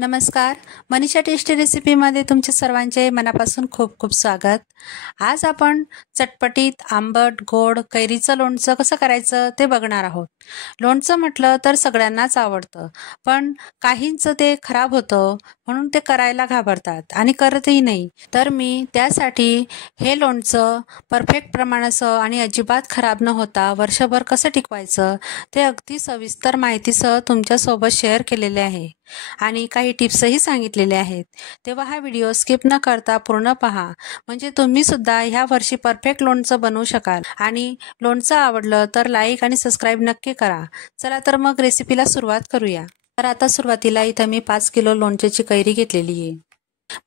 नमस्कार. मनीषा टेस्टी रेसिपीमध्ये तुमच्या सर्वांचे मनापासून खूप खूप स्वागत. आज आपण चटपटीत आंबट गोड कैरीचं लोणचं कसं करायचं ते बघणार आहोत. लोणचं म्हटलं तर सगळ्यांनाच आवडतं, पण काहींचं ते खराब होतं म्हणून ते करायला घाबरतात आणि करतही नाही. तर मी त्यासाठी हे लोणचं परफेक्ट प्रमाणासह आणि अजिबात खराब न होता वर्षभर कसं टिकवायचं ते अगदी सविस्तर माहितीसह तुमच्यासोबत शेअर केलेले आहे आणि काही टिप्सही सांगितलेले आहेत. तेव्हा हा व्हिडिओ स्किप न करता पूर्ण पहा, म्हणजे तुम्ही सुद्धा ह्या वर्षी परफेक्ट लोणचं बनवू शकाल. आणि लोणचं आवडलं तर लाईक आणि सबस्क्राईब नक्की करा. चला तर मग रेसिपीला सुरुवात करूया. तर आता सुरुवातीला इथं मी 5 किलो लोणच्याची कैरी घेतलेली आहे.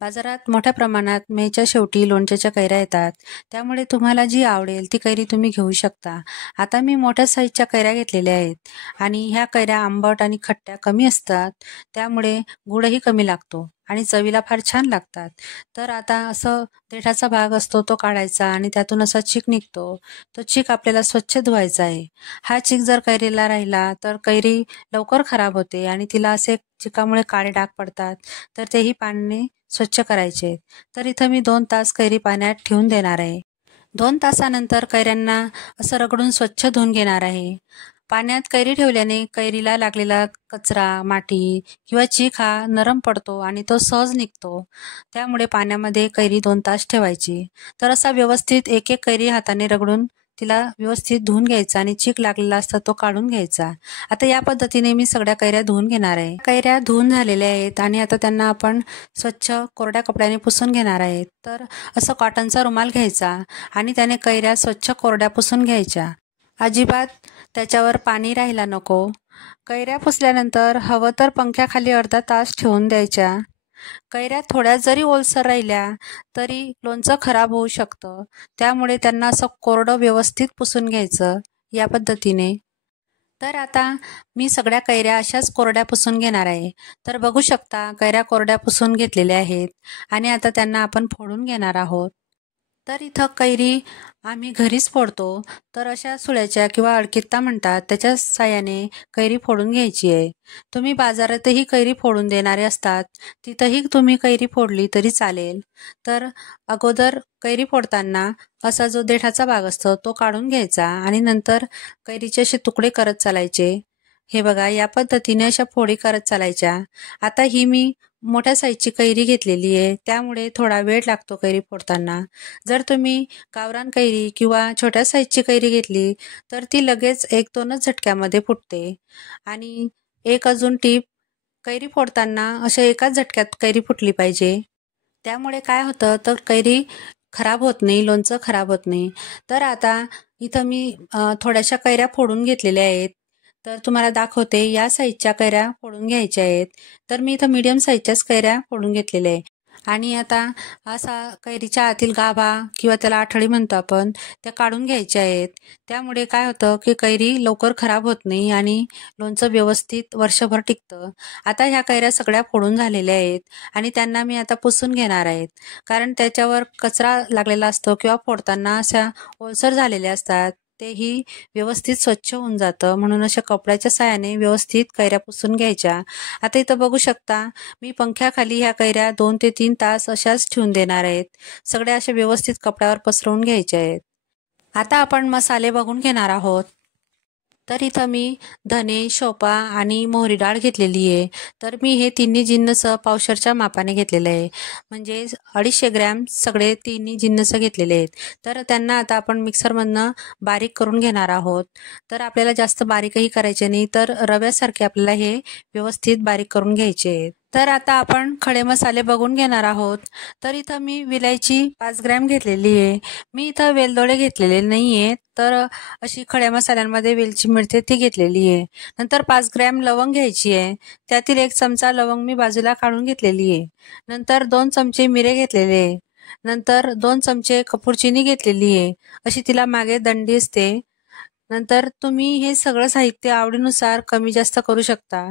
बाजारात मोठ्या प्रमाणात मेच्या शेवटी लोणच्याच्या कैऱ्या येतात, त्यामुळे तुम्हाला जी आवडेल ती कैरी तुम्ही घेऊ शकता. आता मी मोठ्या साईजच्या कैऱ्या घेतलेल्या आहेत आणि ह्या कैऱ्या आंबट आणि खट्ट्या कमी असतात, त्यामुळे गुळही कमी लागतो आणि चवीला फार छान लागतात. तर आता असं देठाचा भाग असतो तो काढायचा आणि त्यातून असा चीक निघतो. तो चीक आपल्याला स्वच्छ धुवायचा आहे. हा चीक जर कैरीला राहिला तर कैरी लवकर खराब होते आणि तिला असे चिकामुळे काळे डाग पडतात, तर तेही पाण्याने स्वच्छ करायचे. तर इथं मी 2 तास कैरी पाण्यात ठेवून देणार आहे. 2 तासानंतर कैऱ्यांना असं रगडून स्वच्छ धुवून घेणार आहे. पाण्यात कैरी ठेवल्याने कैरीला लागलेला कचरा, माती किंवा चीक हा नरम पडतो आणि तो सहज निघतो. त्यामुळे पाण्यामध्ये कैरी 2 तास ठेवायची. तर असा व्यवस्थित एक एक कैरी हाताने रगडून तिला व्यवस्थित धुवून घ्यायचा आणि चीक लागलेला असता तो काढून घ्यायचा. आता या पद्धतीने मी सगळ्या कैऱ्या धुवून घेणार आहे. कैऱ्या धुवून झालेल्या आहेत आणि आता त्यांना आपण स्वच्छ कोरड्या कपड्याने पुसून घेणार आहेत. तर असं कॉटनचा रुमाल घ्यायचा आणि त्याने कैऱ्या स्वच्छ कोरड्या पुसून घ्यायच्या. अजिबात त्याच्यावर पाणी राहायला नको. कैऱ्या पुसल्यानंतर हवं तर पंख्याखाली अर्धा तास ठेवून द्यायच्या. कैऱ्या थोड्या जरी ओलसर राहिल्या तरी लोणचं खराब होऊ शकतं, त्यामुळे त्यांना असं कोरडं व्यवस्थित पुसून घ्यायचं या पद्धतीने. तर आता मी सगळ्या कैऱ्या अशाच कोरड्या पुसून घेणार आहे. तर बघू शकता कैऱ्या कोरड्या पुसून घेतलेल्या आहेत आणि आता त्यांना आपण फोडून घेणार आहोत. तर इथं कैरी आम्ही घरीच फोडतो, तर अशा सुळ्याच्या किंवा अडकित्ता म्हणतात त्याच्या साहाय्याने कैरी फोडून घ्यायची आहे. तुम्ही बाजारातही कैरी फोडून देणारे असतात, तिथंही तुम्ही कैरी फोडली तरी चालेल. तर अगोदर कैरी फोडताना असा जो देठाचा भाग असतो तो काढून घ्यायचा आणि नंतर कैरीचे असे तुकडे करत चालायचे. हे बघा, या पद्धतीने अशा फोडी करत चालायच्या. आता ही मी मोठ्या साईजची कैरी घेतलेली आहे, त्यामुळे थोडा वेळ लागतो कैरी फोडताना. जर तुम्ही गावरान कैरी किंवा छोट्या साईजची कैरी घेतली तर ती लगेच 1-2च झटक्यामध्ये फुटते. आणि एक अजून टीप, कैरी फोडताना अशा एकाच झटक्यात कैरी फुटली पाहिजे. त्यामुळे काय होतं तर कैरी खराब होत नाही, लोणचं खराब होत नाही. तर आता इथं मी थोड्याशा कैऱ्या फोडून घेतलेल्या आहेत. तर तुम्हाला दाखवते, या साईजच्या कैऱ्या फोडून घ्यायच्या आहेत. तर मी इथं मीडियम साईजच्याच कैऱ्या फोडून घेतलेल्या आहे. आणि आता असा कैरीच्या आतील गाभा किंवा त्याला आठळी म्हणतो आपण, त्या काढून घ्यायच्या आहेत. त्यामुळे काय होतं की कैरी लवकर खराब होत नाही आणि लोणचं व्यवस्थित वर्षभर टिकतं. आता ह्या कैऱ्या सगळ्या फोडून झालेल्या आहेत आणि त्यांना मी आता पुसून घेणार आहेत, कारण त्याच्यावर कचरा लागलेला असतो किंवा फोडताना अशा ओलसर झालेल्या असतात, तेही व्यवस्थित स्वच्छ होऊन जातं. म्हणून अशा कपड्याच्या साहाय्याने व्यवस्थित कैऱ्या पुसून घ्यायच्या. आता इथं बघू शकता मी पंख्याखाली ह्या कैऱ्या 2 ते 3 तास अशाच ठेवून देणार आहेत. सगळ्या अशा व्यवस्थित कपड्यावर पसरवून घ्यायच्या आहेत. आता आपण मसाले बघून घेणार आहोत. तर इथं मी धने, शोपा आणि मोहरी डाळ घेतलेली आहे. तर मी हे तिन्ही जिन्नस पावशरच्या मापाने घेतलेले आहे, म्हणजे 250 ग्रॅम सगळे तिन्ही जिन्नस घेतलेले आहेत. तर त्यांना आता आपण मिक्सरमधनं बारीक करून घेणार आहोत. तर आपल्याला जास्त बारीकही करायचे नाही, तर रव्यासारखे आपल्याला हे व्यवस्थित बारीक करून घ्यायचे आहेत. तर आता आपण खडे मसाले बघून घेणार आहोत. तर इथं मी विलायची 5 ग्रॅम घेतलेली आहे. मी इथं वेलदोडे घेतलेले नाही आहेत, तर अशी खड्या मसाल्यांमध्ये वेलची मिळते ती घेतलेली आहे. नंतर 5 ग्रॅम लवंग घ्यायची आहे. त्यातील 1 चमचा लवंग मी बाजूला काढून घेतलेली आहे. नंतर 2 चमचे मिरे घेतलेले आहे. नंतर 2 चमचे कपूरचिनी घेतलेली आहे, अशी तिला मागे दंडी असते. नंतर तुम्ही हे सगळं साहित्य आवडीनुसार कमी जास्त करू शकता.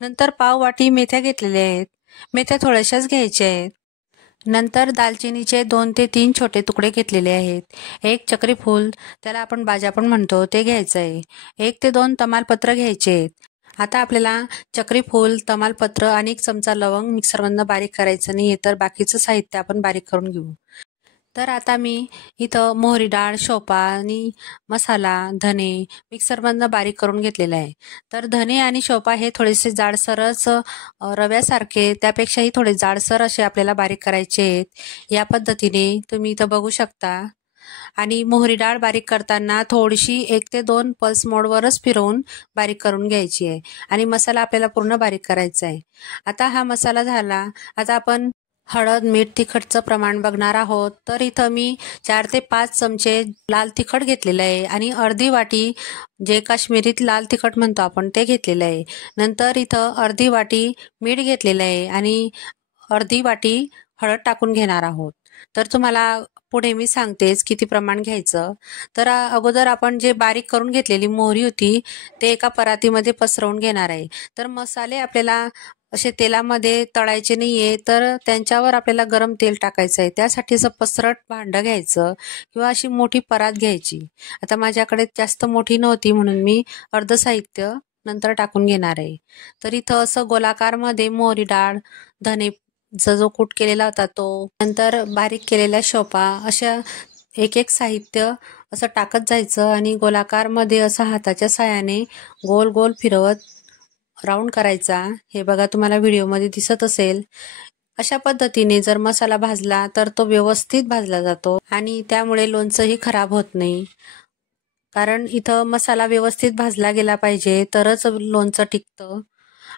नंतर पाव वाटी मेथ्या घेतलेल्या आहेत. मेथ्या थोड्याशाच घ्यायच्या आहेत. नंतर दालचिनीचे 2 ते 3 छोटे तुकडे घेतलेले आहेत. 1 चक्री फूल, त्याला आपण बाजा पण म्हणतो, ते घ्यायचं आहे. 1 ते 2 तमालपत्र घ्यायचे आहेत. आता आपल्याला चक्री फूल, तमालपत्र आणि 1 चमचा लवंग मिक्सरमधनं बारीक करायचं नाही आहे, तर बाकीचं साहित्य आपण बारीक करून घेऊ. तर आता मी इथं मोहरी डाळ, शोपा आणि मसाला, धने मिक्सरमधनं बारीक करून घेतलेलं आहे. तर धने आणि शोपा हे थोडेसे जाडसरच रव्यासारखे, त्यापेक्षाही थोडे जाडसर असे आपल्याला बारीक करायचे आहेत. या पद्धतीने तुम्ही इथं बघू शकता. आणि मोहरी डाळ बारीक करताना थोडीशी 1 ते 2 पल्स मोडवरच फिरवून बारीक करून घ्यायची आहे आणि मसाला आपल्याला पूर्ण बारीक करायचा आहे. आता हा मसाला झाला. आता आपण हळद, मीठ, तिखटचं प्रमाण बघणार आहोत. तर इथं मी 4 ते 5 चमचे लाल तिखट घेतलेलं आहे आणि अर्धी वाटी जे काश्मीरीत लाल तिखट म्हणतो आपण ते घेतलेलं आहे. नंतर इथं अर्धी वाटी मीठ घेतलेलं आहे आणि अर्धी वाटी हळद टाकून घेणार आहोत. तर तुम्हाला पुढे मी सांगतेच किती प्रमाण घ्यायचं. तर अगोदर आपण जे बारीक करून घेतलेली मोहरी होती ते एका परातीमध्ये पसरवून घेणार आहे. तर मसाले आपल्याला असे तेलामध्ये तळायचे नाहीये, तर त्यांच्यावर आपल्याला गरम तेल टाकायचं आहे. त्यासाठी असं पसरट भांडं घ्यायचं किंवा अशी मोठी परात घ्यायची. आता माझ्याकडे जास्त मोठी नव्हती म्हणून मी अर्ध साहित्य नंतर टाकून घेणार आहे. तर इथं असं गोलाकारमध्ये मोहरी डाळ, धने जो कूट केलेला होता तो, नंतर बारीक केलेल्या शोपा, अशा एक साहित्य असं टाकत जायचं आणि गोलाकारमध्ये असं हाताच्या साहाय्याने गोल गोल फिरवत राऊंड करायचा. हे बघा तुम्हाला व्हिडिओमध्ये दिसत असेल. अशा पद्धतीने जर मसाला भाजला तर तो व्यवस्थित भाजला जातो आणि त्यामुळे लोणचंही खराब होत नाही. कारण इथं मसाला व्यवस्थित भाजला गेला पाहिजे तरच लोणचं टिकतं.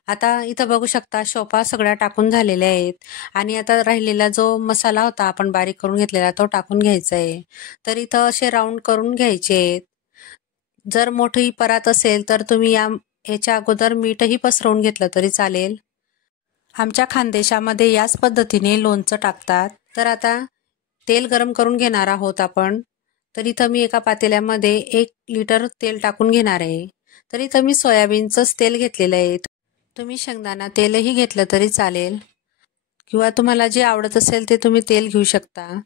आता इथं बघू शकता शोपा सगळ्या टाकून झालेल्या आहेत आणि आता राहिलेला जो मसाला होता आपण बारीक करून घेतलेला तो टाकून घ्यायचा आहे. तर इथं असे राऊंड करून घ्यायचे आहेत. जर मोठी परात असेल तर तुम्ही याच्या अगोदर मीठही पसरवून घेतलं तरी चालेल. आमच्या खानदेशामध्ये याच पद्धतीने लोणचं टाकतात. तर आता तेल गरम करून घेणार आहोत आपण. तर इथं मी एका पातेल्यामध्ये 1 लिटर तेल टाकून घेणार आहे. तर इथं मी सोयाबीनचंच तेल घेतलेलं आहे. तुम्ही शेंगदाणा तेलही घेतलं तरी चालेल किंवा तुम्हाला जे आवडत असेल ते तुम्ही तेल घेऊ शकता.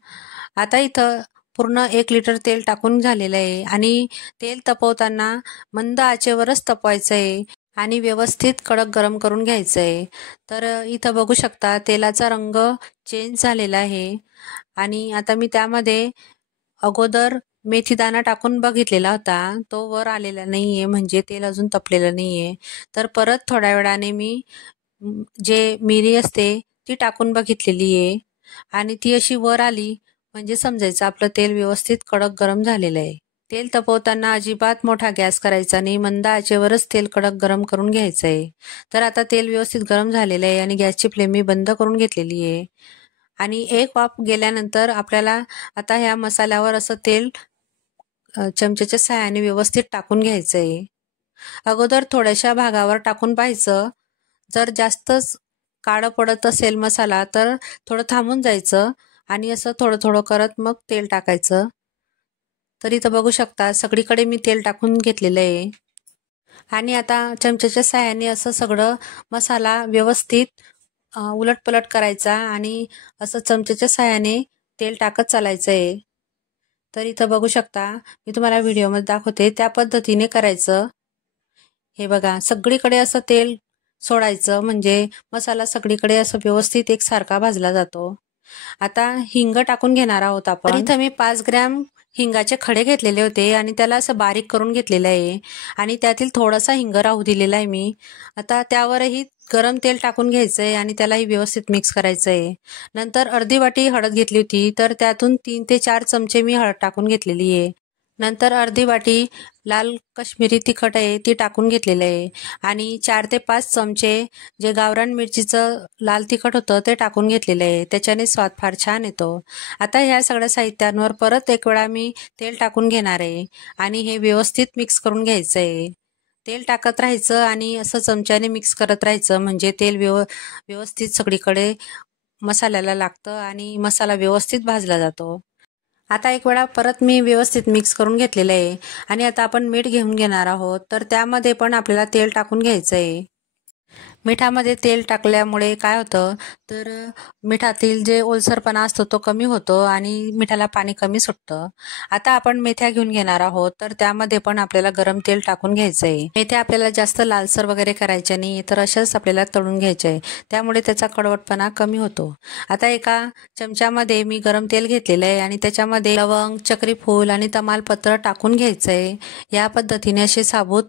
आता इथं पूर्ण 1 लिटर तेल टाकून झालेलं आहे आणि तेल तपवताना मंद आचेवरच तपवायचं आहे आणि व्यवस्थित कडक गरम करून घ्यायचं आहे. तर इथं बघू शकता तेलाचा रंग चेंज झालेला आहे आणि आता मी त्यामध्ये अगोदर मेथीदाणा टाकून बघितलेला होता, तो वर आलेला नाहीये, म्हणजे तेल अजून तपलेलं नाहीये. तर परत थोड्या वेळाने मी जे मिरी असते ती टाकून बघितलेली आहे आणि ती अशी वर आली म्हणजे समजायचं आपलं तेल व्यवस्थित कडक गरम झालेलं आहे. तेल तपवताना अजिबात मोठा गॅस करायचा नाही, मंद आचेवरच तेल कडक गरम करून घ्यायचं आहे. तर आता तेल व्यवस्थित गरम झालेलं आहे आणि गॅसची फ्लेम मी बंद करून घेतलेली आहे आणि 1 वाफ गेल्यानंतर आपल्याला आता ह्या मसाल्यावर असं तेल चमच्याच्या साहाय्याने व्यवस्थित टाकून घ्यायचं आहे. अगोदर थोड्याशा भागावर टाकून पाहायचं. जर जास्तच काळं पडत असेल मसाला तर थोडं थांबून जायचं आणि असं थोडं थोडं करत मग तेल टाकायचं. तर इथं बघू शकता सगळीकडे मी तेल टाकून घेतलेलं आहे आणि आता चमच्याच्या साहाय्याने असं सगळं मसाला व्यवस्थित उलटपलट करायचा आणि असं चमच्याच्या साहाय्याने तेल टाकत चालायचं आहे. तर इथं बघू शकता मी तुम्हाला व्हिडिओमध्ये दाखवते त्या पद्धतीने करायचं. हे बघा सगळीकडे असं तेल सोडायचं म्हणजे मसाला सगळीकडे असं व्यवस्थित एकसारखा भाजला जातो. आता हिंग टाकून घेणार आहोत आपण. इथं मी 5 ग्रॅम हिंगाचे खडे घेतलेले होते आणि त्याला असं बारीक करून घेतलेलं आहे आणि त्यातील थोडासा हिंग राहू दिलेला आहे मी. आता त्यावरही गरम तेल टाकून घ्यायचं आहे आणि त्यालाही व्यवस्थित मिक्स करायचं आहे. नंतर अर्धी वाटी हळद घेतली होती तर त्यातून 3 ते 4 चमचे मी हळद टाकून घेतलेली आहे. नंतर अर्धी वाटी लाल काश्मीरी तिखट आहे ती टाकून घेतलेलं आहे आणि 4 ते 5 चमचे जे गावरान मिरचीचं लाल तिखट होतं ते टाकून घेतलेलं आहे. त्याच्याने स्वाद फार छान येतो. आता ह्या सगळ्या साहित्यांवर परत 1 वेळा मी तेल टाकून घेणार आहे आणि हे व्यवस्थित मिक्स करून घ्यायचं आहे. तेल टाकत राहायचं आणि असं चमच्याने मिक्स करत राहायचं म्हणजे तेल व्यवस्थित सगळीकडे मसाल्याला लागतं आणि मसाला व्यवस्थित भाजला जातो. आता 1 वेळा परत मी व्यवस्थित मिक्स करून घेतलेलं आहे आणि आता आपण मीठ घेऊन घेणार आहोत. तर त्यामध्ये पण आपल्याला तेल टाकून घ्यायचं आहे. मिठामध्ये तेल टाकल्यामुळे काय होतं तर मिठातील जे ओलसरपणा असतो तो कमी होतो आणि मिठाला पाणी कमी सुटतं. आता आपण मेथ्या घेऊन घेणार आहोत, तर त्यामध्ये पण आपल्याला गरम तेल टाकून घ्यायचं आहे. मेथ्या आपल्याला जास्त लालसर वगैरे करायच्या नाही, तर अशाच आपल्याला तळून घ्यायच्या आहे. त्यामुळे त्याचा कडवटपणा कमी होतो. आता एका चमच्यामध्ये मी गरम तेल घेतलेलं आहे आणि त्याच्यामध्ये लवंग, चक्रीफूल आणि तमालपत्र टाकून घ्यायचं आहे. या पद्धतीने असे साबूत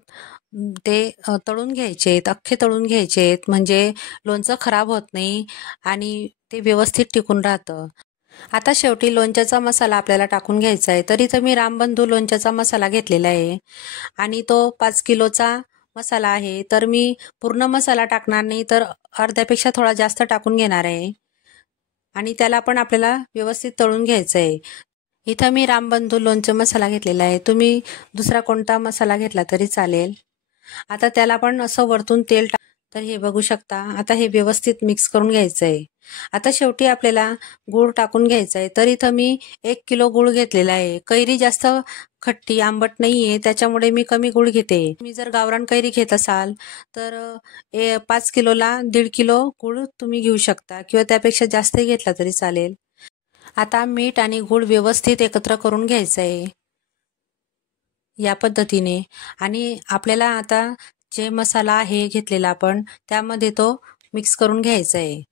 ते तळून घ्यायचे आहेत, अख्खे तळून घ्यायचे आहेत, म्हणजे लोणचं खराब होत नाही आणि ते व्यवस्थित टिकून राहतं. आता शेवटी लोणच्याचा मसाला आपल्याला टाकून घ्यायचा आहे. तर इथं मी रामबंधू लोणच्याचा मसाला घेतलेला आहे आणि तो 5 किलोचा मसाला आहे. तर मी पूर्ण मसाला टाकणार नाही, तर अर्ध्यापेक्षा थोडा जास्त टाकून घेणार आहे आणि त्याला पण आपल्याला व्यवस्थित तळून घ्यायचं आहे. इथं मी रामबंधू लोणचं मसाला घेतलेला आहे. तुम्ही दुसरा कोणता मसाला घेतला तरी चालेल. आता त्याला पण असं वरतून तेल तर हे बघू शकता. आता हे व्यवस्थित मिक्स करून घ्यायचं आहे. आता शेवटी आपल्याला गूळ टाकून घ्यायचा आहे. तर इथं मी 1 किलो गूळ घेतलेला आहे. कैरी जास्त खट्टी आंबट नाहीये, त्याच्यामुळे मी कमी गूळ घेते. तुम्ही जर गावरान कैरी घेत असाल तर 5 किलोला 1.5 किलो गूळ तुम्ही घेऊ शकता किंवा त्यापेक्षा जास्तही घेतला तरी चालेल. आता मीठ आणि गूळ व्यवस्थित एकत्र करून घ्यायचं आहे या पद्धतीने. आणि आपल्याला आता जे मसाला आहे घेतलेला आपण त्यामध्ये तो मिक्स करून घ्यायचा आहे.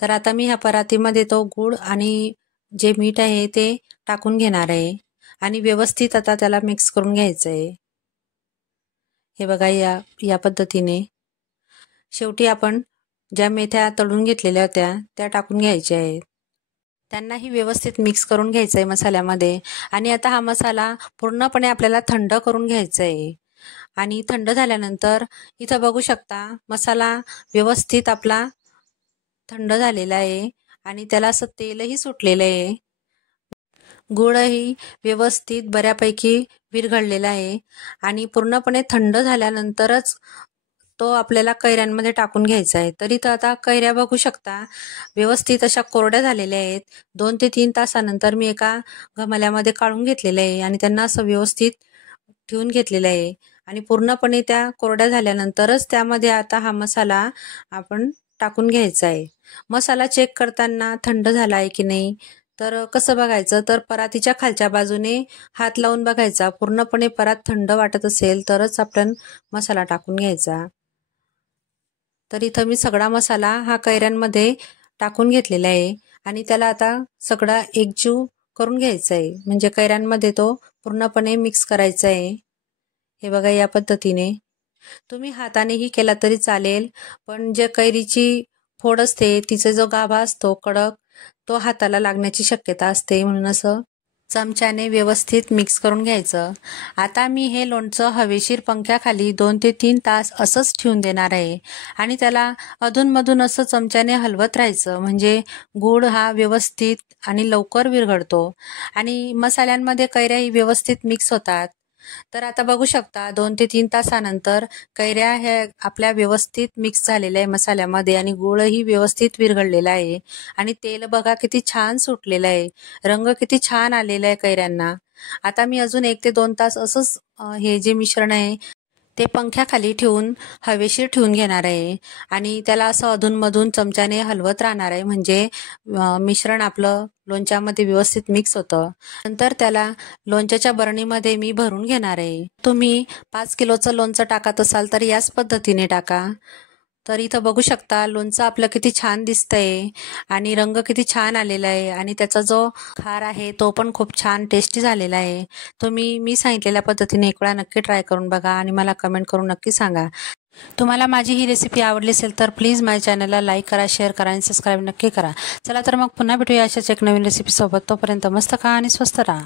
तर आता मी ह्या परातीमध्ये तो गूळ आणि जे मीठ आहे ते टाकून घेणार आहे आणि व्यवस्थित आता त्याला मिक्स करून घ्यायचं आहे. हे बघा या पद्धतीने. शेवटी आपण ज्या मेथ्या तळून घेतलेल्या होत्या त्या टाकून घ्यायच्या आहेत. त्यांनाही व्यवस्थित मिक्स करून घ्यायचं आहे मसाल्यामध्ये. आणि आता हा मसाला पूर्णपणे आपल्याला थंड करून घ्यायचा आहे. आणि थंड झाल्यानंतर इथं बघू शकता मसाला व्यवस्थित आपला थंड झालेला आहे आणि त्याला असं तेलही सुटलेलं आहे. गूळही व्यवस्थित बऱ्यापैकी विरघळलेला आहे आणि पूर्णपणे थंड झाल्यानंतरच तो आपल्याला कैऱ्यांमध्ये टाकून घ्यायचा आहे. तर इथं आता कैऱ्या बघू शकता व्यवस्थित अशा कोरड्या झालेल्या आहेत. 2 ते 3 तासानंतर मी एका गमाल्यामध्ये काढून घेतलेलं आहे आणि त्यांना असं व्यवस्थित ठेवून घेतलेलं आहे. आणि पूर्णपणे त्या कोरड्या झाल्यानंतरच त्यामध्ये आता हा मसाला आपण टाकून घ्यायचा आहे. मसाला चेक करताना थंड झाला आहे की नाही तर कसं बघायचं, तर परातीच्या खालच्या बाजूने हात लावून बघायचा. पूर्णपणे परात थंड वाटत असेल तरच आपण मसाला टाकून घ्यायचा. तर इथं मी सगळा मसाला हा कैऱ्यांमध्ये टाकून घेतलेला आहे आणि त्याला आता सगळा एकजीव करून घ्यायचा आहे, म्हणजे कैऱ्यांमध्ये तो पूर्णपणे मिक्स करायचा आहे. हे बघा या पद्धतीने. तुम्ही हातानेही केला तरी चालेल, पण जे कैरीची फोड असते तिचा जो गाभा असतो कडक तो हाताला लागण्याची शक्यता असते, म्हणून असं चमच्याने व्यवस्थित मिक्स करून घ्यायचं. आता मी हे लोणचं हवेशीर पंख्याखाली 2 ते 3 तास असंच ठेवून देणार आहे आणि त्याला अधूनमधून असं चमच्याने हलवत राहायचं, म्हणजे गूळ हा व्यवस्थित आणि लवकर विरघळतो आणि मसाल्यांमध्ये कैऱ्याही व्यवस्थित मिक्स होतात. तर आता बघू शकता 2 ते 3 तासानंतर कैऱ्या ह्या आपल्या व्यवस्थित मिक्स झालेल्या आहे मसाल्यामध्ये आणि गूळही व्यवस्थित विरघळलेला आहे आणि तेल बघा किती छान सुटलेलं आहे. रंग किती छान आलेला आहे कैऱ्यांना. आता मी अजून 1 ते 2 तास असंच हे जे मिश्रण आहे ते पंख्याखाली ठेवून हवेशीर ठेवून घेणार आहे आणि त्याला असं अधूनमधून चमच्याने हलवत राहणार आहे, म्हणजे मिश्रण आपलं लोणच्यामध्ये व्यवस्थित मिक्स होतं. नंतर त्याला लोणच्याच्या बरणीमध्ये मी भरून घेणार आहे. तुम्ही 5 किलोचं लोणचं टाकत असाल तर याच पद्धतीने टाका. तर इथं बघू शकता लोणचं आपलं किती छान दिसतंय आणि रंग किती छान आलेला आहे आणि त्याचा जो खार आहे तो पण खूप छान टेस्टी झालेला आहे. तुम्ही मी सांगितलेल्या पद्धतीने एक वेळा नक्की ट्राय करून बघा आणि मला कमेंट करून नक्की सांगा. तुम्हाला माझी ही रेसिपी आवडली असेल तर प्लीज माझ्या चॅनलला लाईक करा, शेअर करा आणि सबस्क्राईब नक्की करा. चला तर मग पुन्हा भेटूया अशाच एक नवीन रेसिपीसोबत. तोपर्यंत मस्त खा आणि स्वस्त राहा.